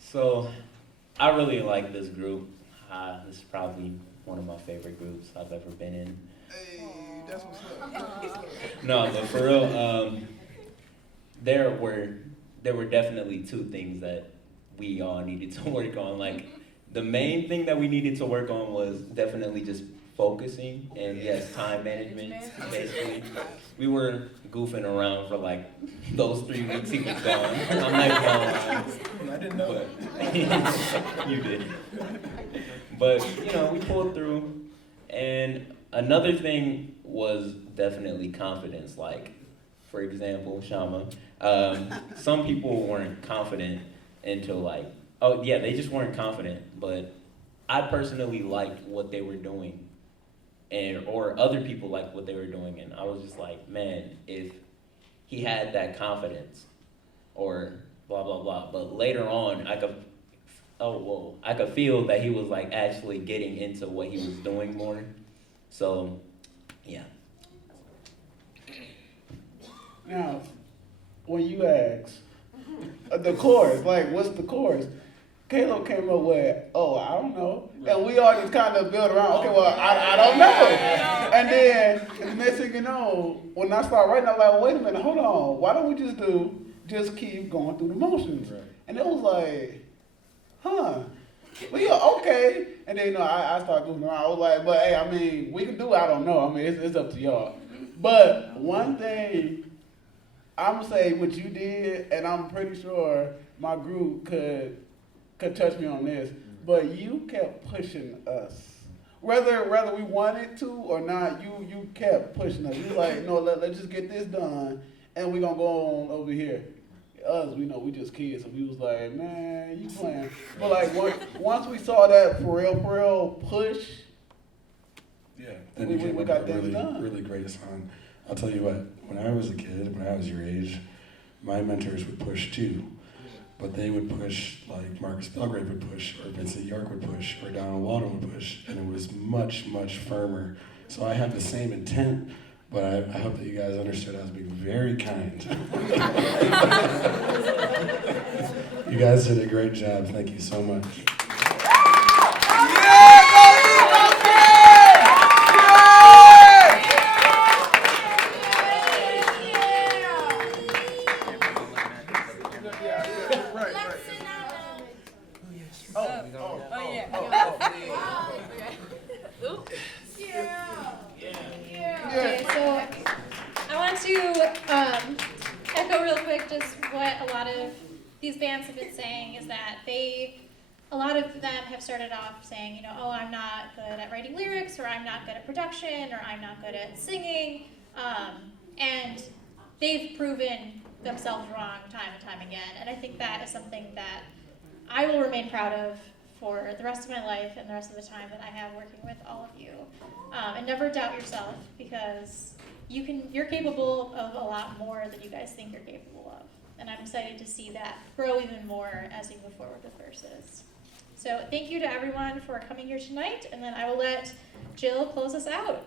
So, I really like this group. This is probably one of my favorite groups I've ever been in. Hey, that's what's up. No, but for real, there were definitely two things that we all needed to work on. Like, the main thing that we needed to work on was definitely just focusing and yes, time management. Basically, we were goofing around for like those 3 weeks he was gone. I'm not even gonna lie. I didn't know. But you did. But you know, we pulled through. And another thing was definitely confidence. Like, for example, Shama, some people weren't confident until like, oh yeah, they just weren't confident. But I personally liked what they were doing, or other people liked what they were doing, and I was just like, man, if he had that confidence, or blah blah blah. But later on, I could feel that he was like actually getting into what he was doing more. So, yeah. Now, when you ask the chorus, like, what's the chorus? Caleb came up with, oh, I don't know. And we all just kind of built around, okay, well, I don't know. And then, the next thing you know, when I start writing, I'm like, wait a minute, hold on. Why don't we just keep going through the motions? Right. And it was like, huh. Well, yeah, okay. And then, you know, I started goofing around. I was like, but hey, I mean, we can do I don't know. I mean, it's up to y'all. But one thing, I'm going to say what you did, and I'm pretty sure my group could touch me on this, but you kept pushing us. Whether we wanted to or not, you kept pushing us. You were like, no, let's just get this done, and we're going to go on over here. Us, we know we just kids, so we was like, man, you playing. But like once we saw that for real push, yeah, then we got things done. Really great song. I'll tell you what, when I was a kid, when I was your age, my mentors would push too. But they would push, like Marcus Belgrave would push, or Vincent York would push, or Donald Walden would push, and it was much, much firmer. So I have the same intent, but I hope that you guys understood I was being very kind. You guys did a great job. Thank you so much. Okay, so I want to echo real quick just what a lot of these bands have been saying is that a lot of them have started off saying, you know, oh, I'm not good at writing lyrics, or I'm not good at production, or I'm not good at singing, and they've proven themselves wrong time and time again, and I think that is something that I will remain proud of for the rest of my life and the rest of the time that I have working with all of you. And never doubt yourself, because you're capable of a lot more than you guys think you're capable of. And I'm excited to see that grow even more as we move forward with Verses. So thank you to everyone for coming here tonight, and then I will let Jill close us out.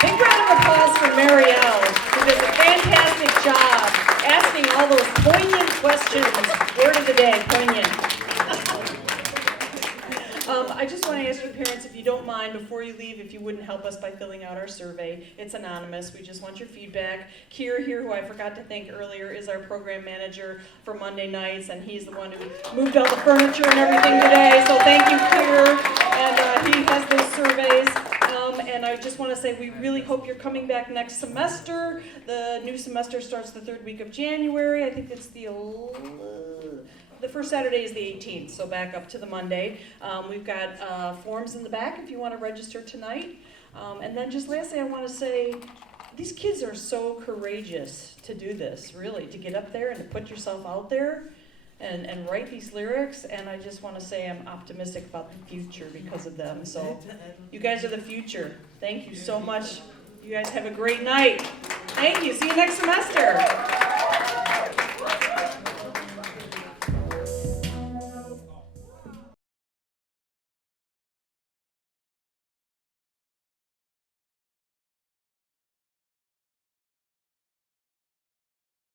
Big round of applause for Marielle, who does a fantastic job asking all those poignant questions. Word of the day, poignant. I just want to ask your parents, if you don't mind, before you leave, if you wouldn't help us by filling out our survey. It's anonymous. We just want your feedback. Kier here, who I forgot to thank earlier, is our program manager for Monday nights, and he's the one who moved all the furniture and everything today. So thank you, Kier. And he has those surveys. And I just want to say we really hope you're coming back next semester. The new semester starts the 3rd week of January. I think it's the first Saturday is the 18th, so back up to the Monday. We've got forms in the back if you want to register tonight. And then just lastly, I want to say these kids are so courageous to do this, really, to get up there and to put yourself out there. and write these lyrics, and I just want to say I'm optimistic about the future because of them. So you guys are the future. Thank you so much. You guys have a great night. Thank you. See you next semester.